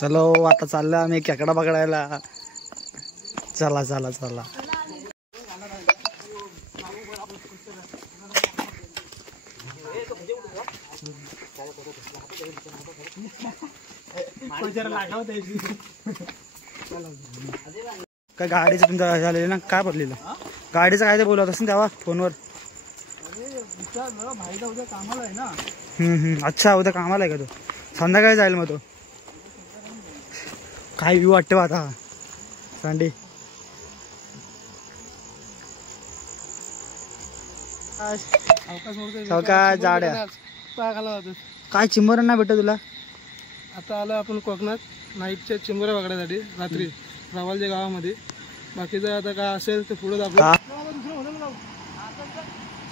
चलो आता चाललो आम्ही खेकडा पकडायला. चला चला चला. काय गाडीचं तुमचं झालेलं ना, काय पडलेलं गाडीचं काय ते बोलत असेल तेव्हा फोनवर. कामाला आहे ना. अच्छा उद्या कामाला आहे का तो? संध्याकाळी जाईल मग तो. काय व्ह्यू वाटते आता सांडी. सावकाश जाड्या काय चिंबर नाही भेटत तुला. आता आलो आपण कोकणात नाईटच्या चिंबऱ्या पकडायसाठी रात्री रावालच्या गावामध्ये. बाकीचं आता काय असेल ते पुढे दाखव.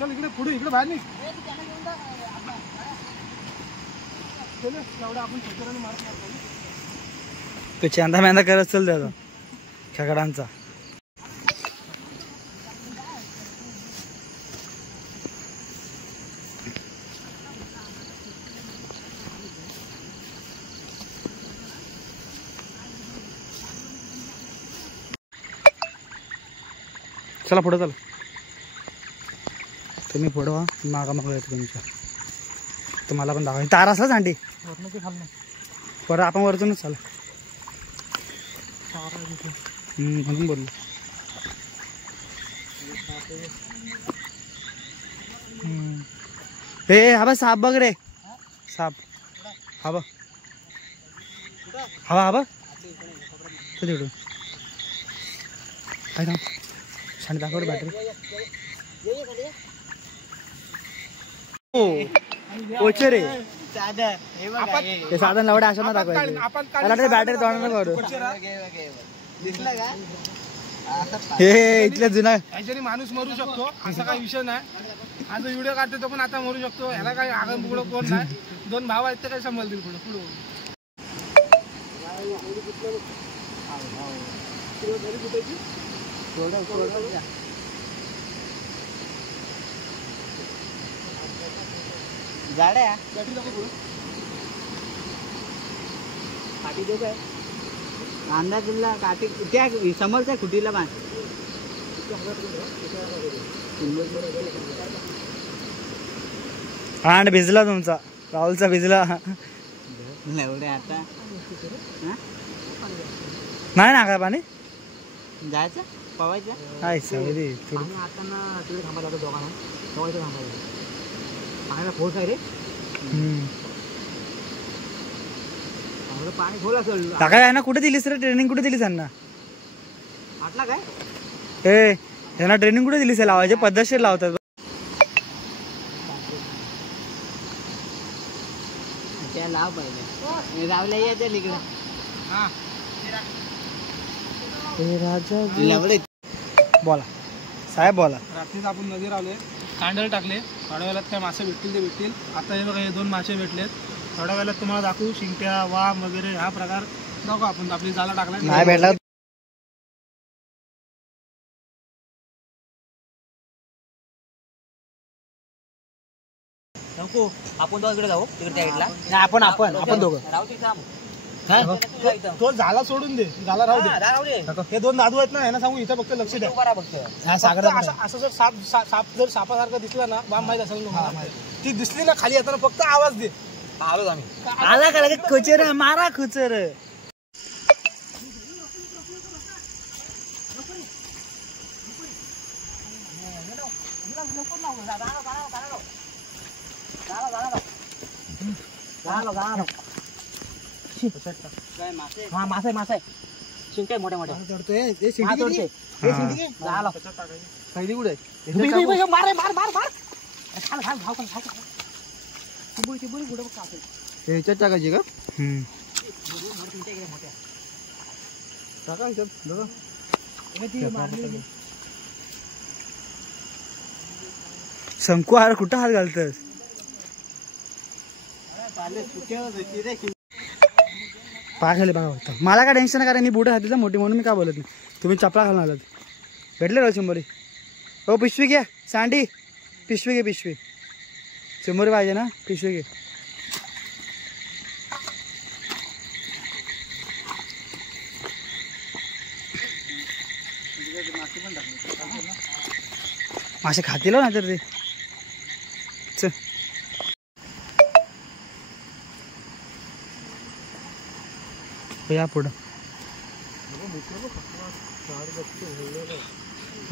चल इकडे पुढे इकडे बाहेर निघ. तो चंदा मेंदा करत चल त्याचा खेकडांचा. चला पुढे चला. तुम्ही पुढे व्हा, मागा मागा येतो तुमच्या. तुम्हाला पण दाखवा तार असलाच अंडी बरं. आपण वरतूनच चाल म्हणून बोललो. हे हा बघ साप बघ रे. साप हा बघ. हवा हा बघ तिकडून काय ना सांड दाखव बॅटरी. ओचे रे ते साधन लावड्या अशा ना दाखवायचे. बॅटरी तोंडाला काढू. हे इथल्या जुना याच्याने माणूस मरू शकतो असा काही विषय नाही. आज व्हिडिओ काढतो तो पण आता मरू शकतो. ह्याला काही आगम बुगडं कोण नाही. दोन भाव आहेत ते काही सांभाळतील पुढे पुढे. गाड्या काठी देऊ काय अंदाज दिला. काठी त्या समोरच्या खुटीला बांध. हांड भिजला तुमचा. राहुलचा भिजला एवढे. आता नाही ना काय पाणी जायचं पवायचं काय सगळी. आता ना तिकडे थांबायला लागतो दोघांना. पवायचं थांबायचं पाण्याला फोर्स आहे रे. पाणी खोल असेल. काय आहे ना. कुठे दिलीस रे ट्रेनिंग? कुठे दिलीस यांना? आटला काय हे यांना ट्रेनिंग कुठे दिलीस? लावायचे पद्धतशीर लावतात. त्या लाव पाहिजे रावला यायचं इकडे. बोला साहेब बोला. रात्रीच आपण नदीवर आलोय. कांडल टाकले. थोड्या वेळात काय मासे भेटतील ते भेटतील. आता हे बघा हे 2 मासे भेटलेत. थोड्या वेळात तुम्हाला दाखवू शिंक्या वाम वगैरे हा प्रकार दाखवू. आपण आपली जाला टाकला नाही भेटला नको. आपण दोघं इकडे जाऊ. तिकडे त्या साईडला. आपण आपण आपण दोघं तो झाला सोडून दे. झाला राहू दे. हे 2 नादू आहेत ना यांना सांगू इथं फक्त लक्ष द्या. असं जर साप जर सापासारखं दिसला ना बाम माहित असेल ती दिसली ना खाली येताना फक्त आवाज दे. आलोच आम्ही. आला का लगेच खुचर मारा खुचर. हा मासे मासे शिंके मोठे मोठे चढतोय. कैदी कुठे मार मार मार मार. ह्याच्यात टाकायची का? शंकू हार कुठं हात घालतस? पाय खाली बघा फक्त. मला काय टेन्शन नाही कारण मी बुट हातीचा मोठी म्हणून मी काय बोलत नाही. तुम्ही चपला घालून आलात. भेटले का 100? हो पिशवी घ्या. सांडी पिशवी घे. पिशवी 100 पाहिजे ना. पिशवी घे. मासे खातील ना तर ते चल या पुढं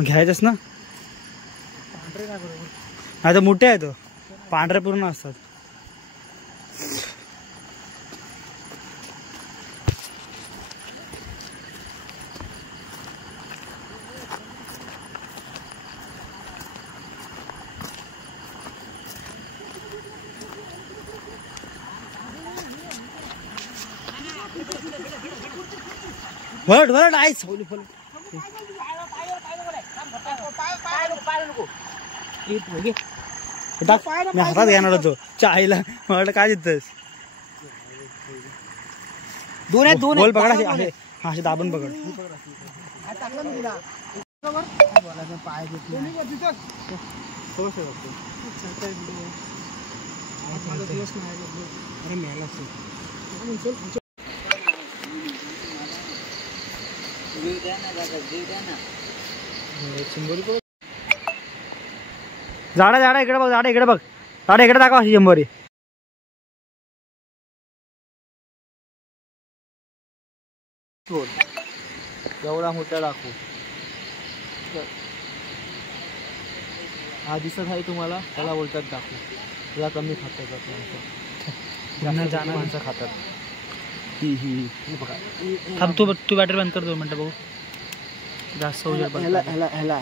घ्यायचंच ना नाही तर मोठे आहे तो पांढरे पूर्ण असतात वरड वरड आहे सावली फल मी हातात घेणार होतो चायला म्हटलं काय देतस दोन आहेत दोन बोल पकड असे हा असे दाबून पकड पाय झाडा झाडा इकडे बघ झाडा इकडे बघ झाडा इकडे दाखव अशी शंभरी एवढा मोठा दाखवू हा दिसत आहे तुम्हाला त्याला बोलतात दाखवू त्याला कमी खातात माणसं खातात थांब तू बॅटरी बंद कर 2 मिनिटं बघू जास्त ह्याला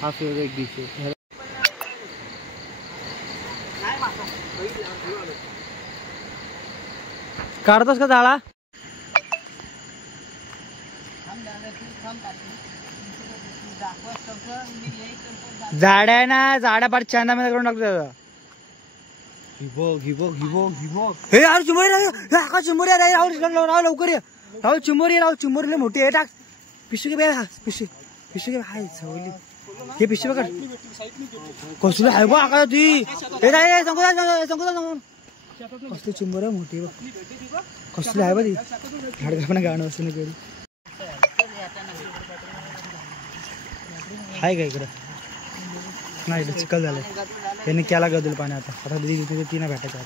हा फेवरेट डिश आहे काढतोस का जाळा झाड्या ना झाड्या पाठ चांदा मध्ये करून टाकतो त्याचा हे यार चिंबोरी राहुल लवकर ये राहुल चिंबोरी मोठी आहे टाक पिशवी घे पिशवी घे हाय सवली हे पिशवी बघ कसली आहे बघ आका ती हे नाही कसली चिंबोरी मोठी बघ कसली आहे बघ ती झाडगापणा गाणं असं नाही हाय का इकडं नाही चिखल झालंय त्यांनी केला गदल पाणी आता तिने भेटायचं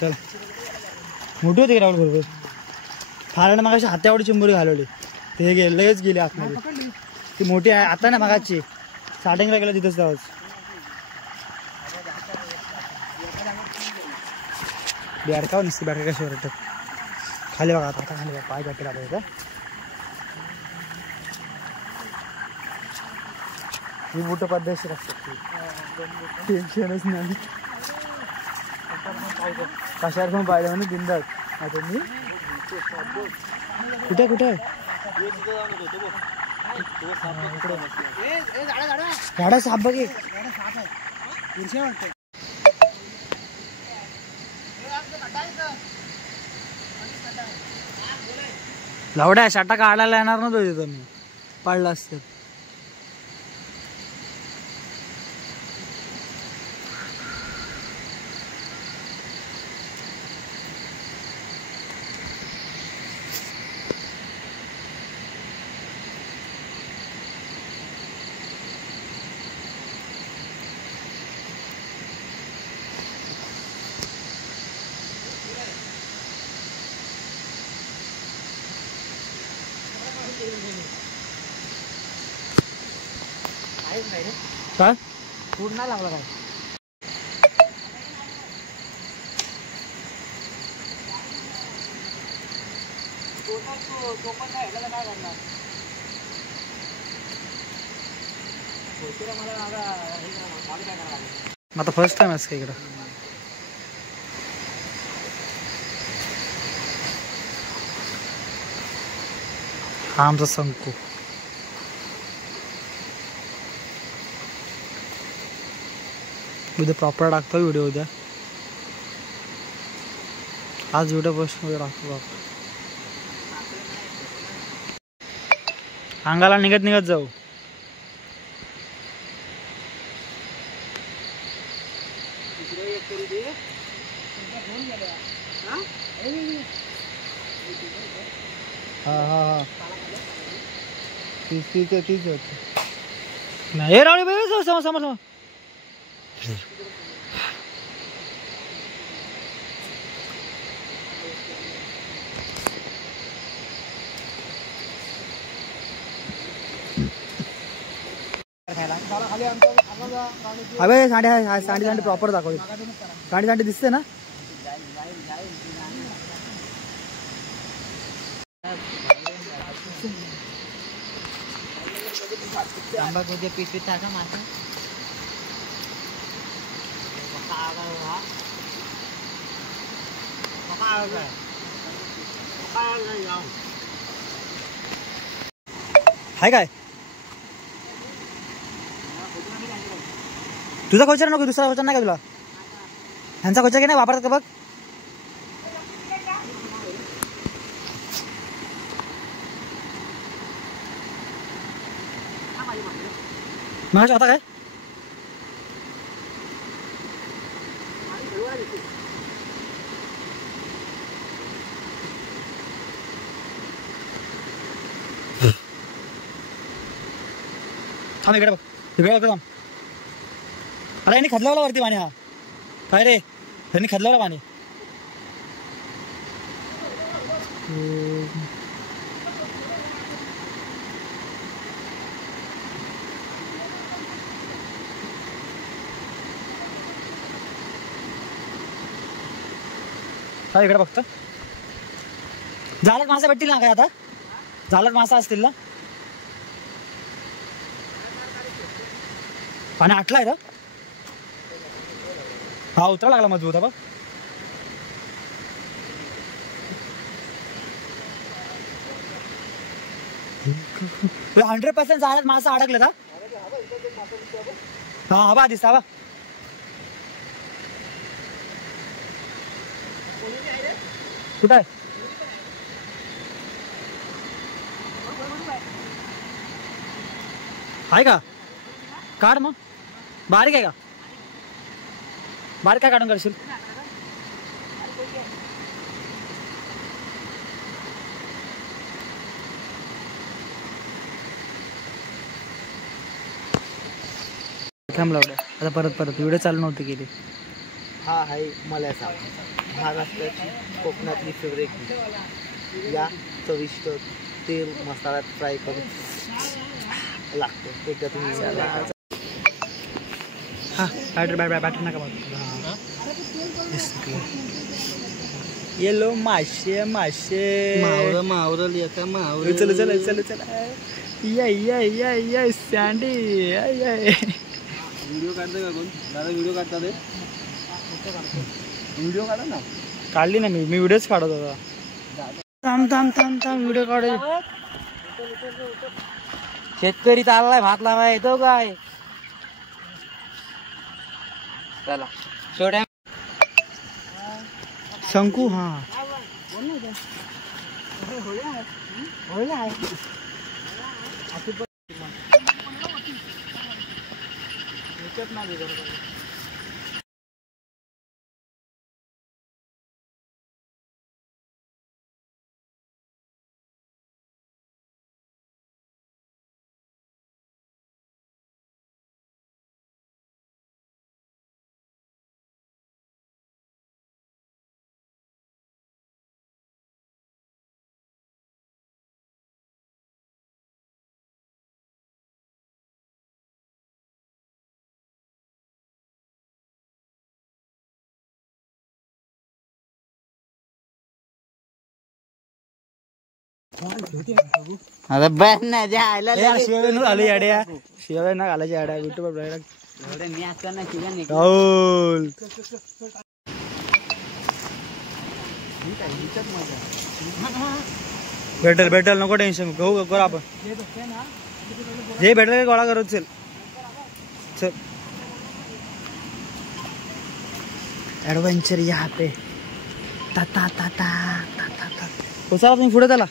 चल मोठी होती राहुल बरोबर फार मग अशी हात्यावडी चिंबोरी घालवली ते गेले लगेच गेले आतमध्ये ती मोठी आहे आता ना मगाची स्टार्टिंगला गेला तिथंच जावंच बेडकाव नसते बेडका कशावर येतात खाली बघा आता खाली बघा पाय जाते आता ही मोठं पद्धतशीर असतात टेन्शनच नाही कशावर पण पाहिजे म्हणून बिंदास आता मी कुठे झाडा साप बघ लावड्या शाटा काढायला येणार नव्हतो तिथं मी पाडला असत काय फूड नाही लागला काय आता फर्स्ट टाइम असं इकडं हा आमचा संकू उद्या प्रॉपर टाकतो व्हिडिओ उद्या आज व्हिडिओ पोस्ट मध्ये टाकतो अंगाला निघत जाऊ हा तीच होती नाही रावळे बाई समोर समोर समोर अबे सांडी प्रॉपर दाखवली सांडी दिसते ना पिशवीत टाका मासा हाय काय तुझा कोचर नको दुसरा कोचर नाही का तुला ह्यांचा कोचर नाही वापरतात का बघ मग आता काय थांब इकडे बघ इकडे बघ थांब अरे यांनी खदलावला वरती पाणी हा काय रे यांनी खदलावला पाणी हा इकडे बघतो झालंच मासा भेटतील ना काय आता झालंच मासा असतील ना पाणी आटलाय का हा उतरा लागला मजबूत बघ 100% झालंच मासा अडकलं का हा हवा दिसता बा कुठं आहे का काढ मग बारीक आहे का बारीक काय काढून करशील थांब लावलं आता परत व्हिडिओ चालू नव्हती केली हा आहे मल्याचा महाराष्ट्राची कोकणातली फेवरेट या चविष्ट तेल मसाल्यात फ्राय करून लागतो एकदा तुम्ही हा बॅटर नका येलो मासे मावरल येता मावरल चल या सँडी व्हिडिओ काढतोय का कोण दादा व्हिडिओ काढतात व्हिडिओ काढा ना काढली ना मी व्हिडिओच काढत होता थांब व्हिडिओ काढ शेतकरी चाललाय भात लावाय येतो काय चला छोट्या शंकू हा अरे बस ना जायला शिवाय आली आड्या शिवाय ना घालायची आड्या युट्यूब मी असताना शिवाय भेटल नको टेन्शन घेऊ करू आपण जे भेटेल गोळा करू चल एडवेंचर यहाँ पे ता ता ता ता ता ता ता उचला तुम्ही पुढे त्याला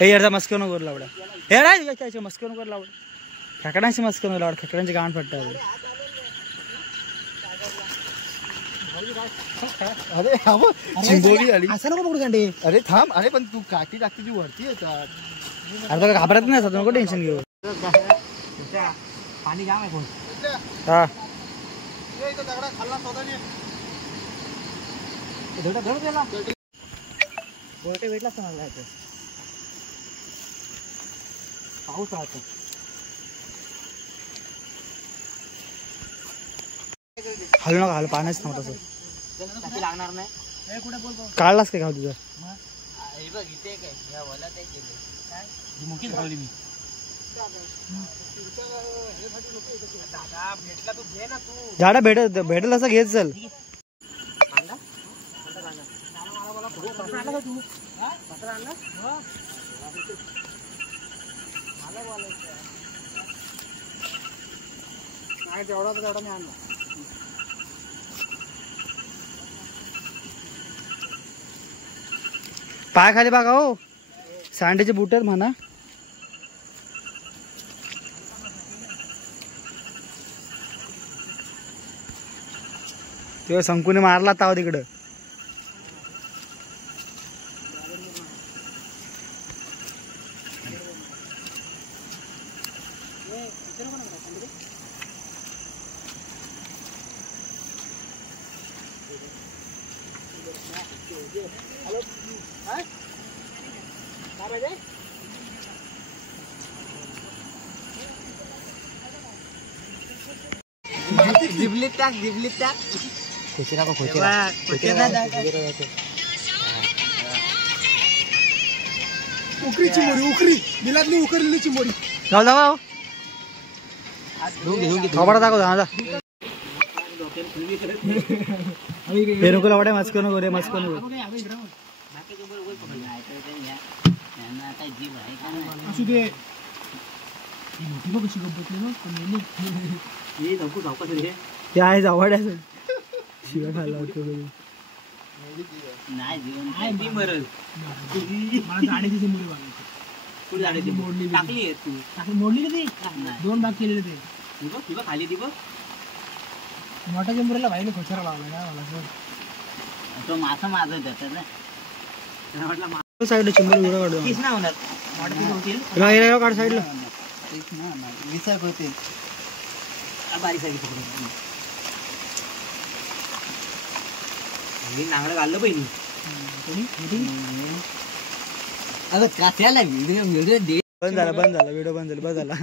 हे यार मस्कर नको लावडा हे राय मस्कर नको लावड खेकड्यांची मस्कर नको लावड खेकड्यांची गाण फटतात अरे चिंबोरी आली असं नको पकडू कांडे. अरे थांब अरे पण तू काठी टाकते ती वरती येतात. अरे घाबरत नाही असं नको टेन्शन घेऊ. पाणी जाम आहे कोण हा दगडा खाल्ला स्वतःने कोयटे भेटला मला पाऊस राहतो. हलू नका हल पाण्याच नव्हतं सर लागणार नाही. काढलास काय गाव तुझं मुकीच घालली मी. झाडा भेटेल असं घेत चल. तेवढा मी आणला. पाय खाली बघा हो सांडेचे बुट आहेत म्हणा. तेव्हा शंकूने मारला ताव तिकडं. जिबलीत टाक खोचेरा उकरी चिंबोरी उकरी बिलातली उकरलेली चिंबोरी. जाऊ जाऊ खबर दाखव दादा नको लावडे मस्को नको रे मस्को नको. असू दे ते आहे जावड्या शिवाय खायला होतो मोडली ती 2 भाग केलेले ते खाली ती बघ. मोठ्या चिंबुरीला भाईने खोचरा लावला काय मला तो मासा माझा त्याचा ना साईडला चिंबर व्हिडिओ काढतो तीच ना होणार मोठे होतील काढ साईडला विसर होतील बारीक सारी पकडून मी नांगडं घाललं पहिली आता कात्याला व्हिडिओ बंद झाला व्हिडिओ बंद झाला